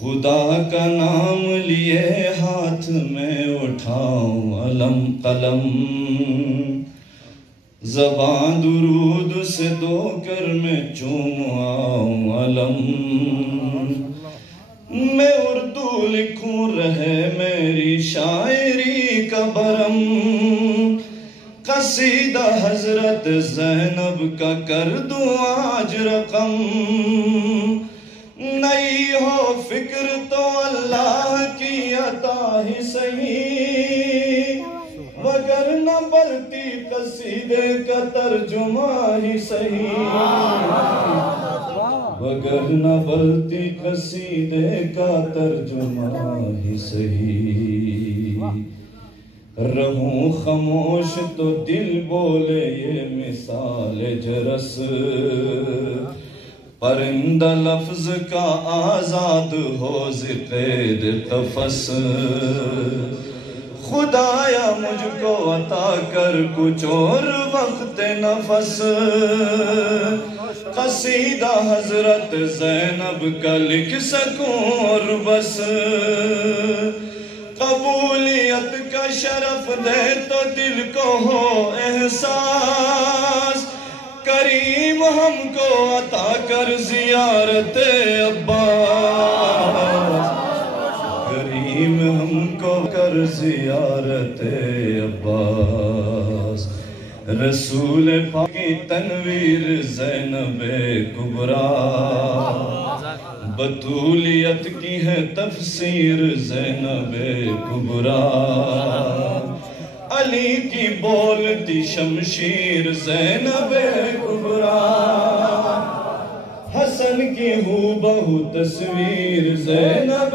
خدا کا نام لیے ہاتھ میں اٹھاؤں علم قلم، زبان درود سے دو کر میں چوم آؤں علم، میں اردو لکھوں رہے میری شاعری کا برم، قصیدہ حضرت زینب کا کر دوں آج رقم، نہیں ہو فکر تو اللہ کی عطا ہی صحیح، وگر نہ بلتی قصیدے کا ترجمہ ہی صحیح، وگر نہ بلتی قصیدے کا ترجمہ ہی صحیح، رہوں خاموش تو دل بولے یہ مثال جرس، پرندہ لفظ کا آزاد ہو ز قید قفس، خدایا مجھ کو عطا کر کچھ اور وقت نفس، قصیدہ حضرت زینب کا لکھ سکوں اور بس، قبولیت کا شرف دے تو دل کو ہو احساس، کریم ہم کو عطا کر زیارت عباس، کریم ہم کو کر زیارت عباس، رسول پاک کی تنویر زینب کبریٰ، بطولیت کی ہے تفسیر زینب کبریٰ، علی کی بولتی شمشیر زینب کبریٰ، حسن کی ہو بہو تصویر زینب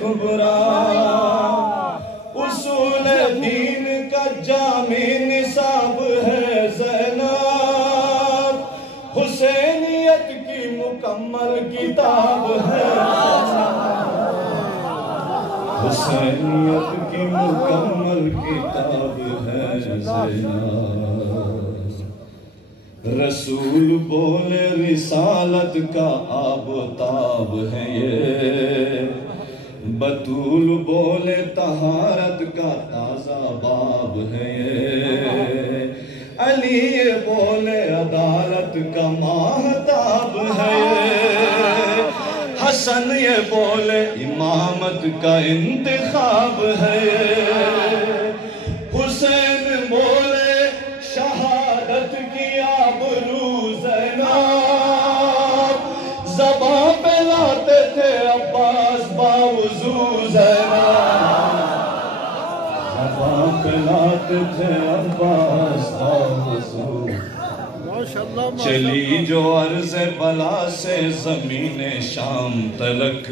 کبریٰ، اصول دین کا جامع نصاب ہے زینب، حسینیت کی مکمل کتاب ہے، حسینیت کی مکمل کتاب ہے زینب، رسول بولے رسالت کا آب و تاب ہے یہ، بطول بولے طہارت کا تازہ باب ہے یہ، علی بولے عدالت کا ماہتاب ہے یہ، حسن یہ بولے امامت کا انتخاب ہے یہ، حسین بولے شہادت کی آبرو زینب، زباں پہ لاتے تھے عباس باوضو زینب، زباں پہ لاتے تھے عباس باوضو، چلی جو عرض بلا سے زمین شام تلک،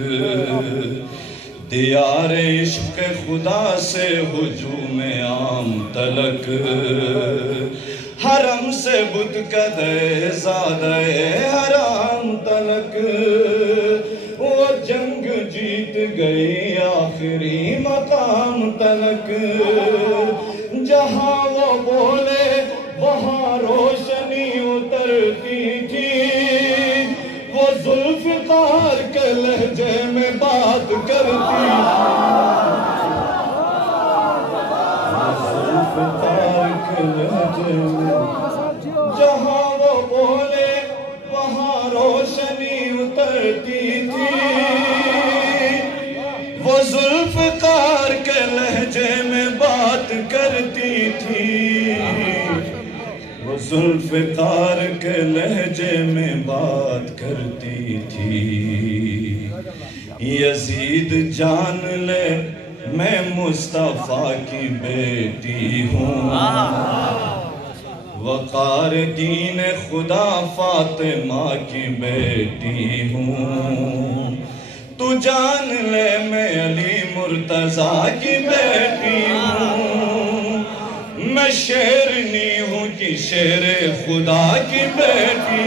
دیار عشق خدا سے ہجوم عام تلک، حرم سے بت قدے زادہ حرام تلک، وہ جنگ جیت گئی آخری مقام تلک، جہاں وہ بولے وہاں روشنی اترتی تھی، وہ ذوالفقار کے لہجے میں بات کرتی، ذوالفقار کے لہجے میں، جہاں وہ بولے وہاں روشنی اترتی تھی، وہ ذوالفقار کے لہجے میں بات کرتی تھی، وہ ذوالفقار کے لہجے میں بات کرتی تھی، یزید جان لے میں مصطفیٰ کی بیٹی ہوں، وقار دین خدا فاطمہ کی بیٹی ہوں، تو جان لے میں علی مرتضیٰ کی بیٹی ہوں، میں شیرنی ہوں کہ شیر خدا کی بیٹی،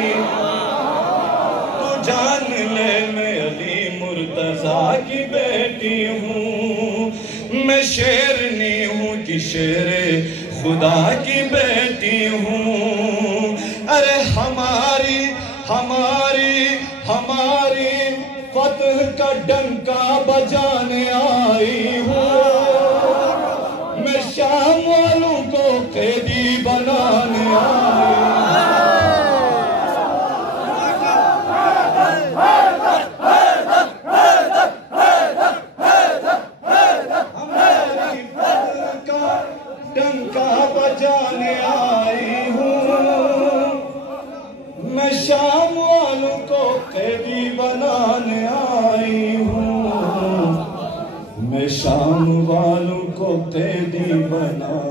تو جان لے میں علی مرتضیٰ کی بیٹی ہوں، میں شیرنی ہوں کہ شیر خدا کی بیٹی ہوں، ارے ہماری فتح کا کا ڈنکا بجانے آئی ہوں، میں شام والوں کو قیدی بنانے آئی بجانے آئی ہوں، میں شام والوں کو قیدی بنانے آئی ہوں، میں شام والوں کو قیدی بنانے